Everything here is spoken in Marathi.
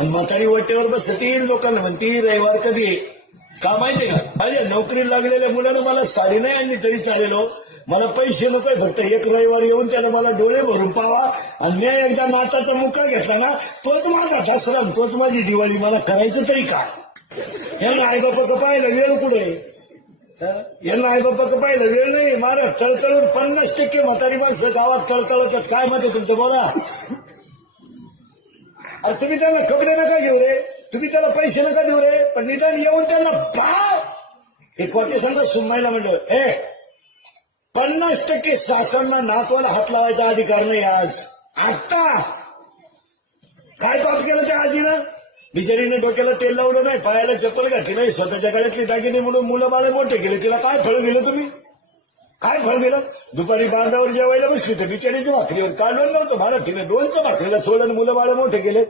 आणि म्हातारी वाटेवर बसती लोकांना म्हणती रविवार कधी आहे? का माहितीये का अरे नोकरी लागलेल्या मुलानं मला साडी नाही आणली तरी चालेल हो. मला पैसे नकोय फक्त एक रविवार येऊन त्यानं मला डोळे भरून पावा आणि मी एकदा नाटाचा मुका घेतला ना तोच माझा दसरा तोच माझी दिवाळी. मला करायचं तरी काय? यांना आईबापा पाहिलं वेळ कुठे? यांना आईबापा पाहिलं वेळ नाही. मारा तळतळून 50% म्हातारी माणसं गावात तळतळतात. काय मत आहे तुमचं बोला? अरे तुम्ही त्यांना कपडे नका घेऊ रे, तुम्ही त्याला पैसे नका देऊ रे, पण निदान येऊन त्यांना भाव हे कोटेशनचा सुमायला म्हणलं. 50% शासनाला नातवाला हात लावायचा अधिकार नाही. आज आता काय पाप केलं त्या आजीनं? बिचारीनं डोक्याला तेल लावलं नाही, पायाला चप्पल घातली नाही, स्वतःच्या गळ्यातली दागिने म्हणून मुलं बाळे मोठे केले. तिला काय फळ दिलं तुम्ही? काय फळ दिलं? दुपारी बांधावर जेवायला बसली तर बिचारीच्या भाकरीवर काढलं नव्हतं मला. तिने 2च्या भाकरीला सोडलं मुलं बाळे मोठे केले.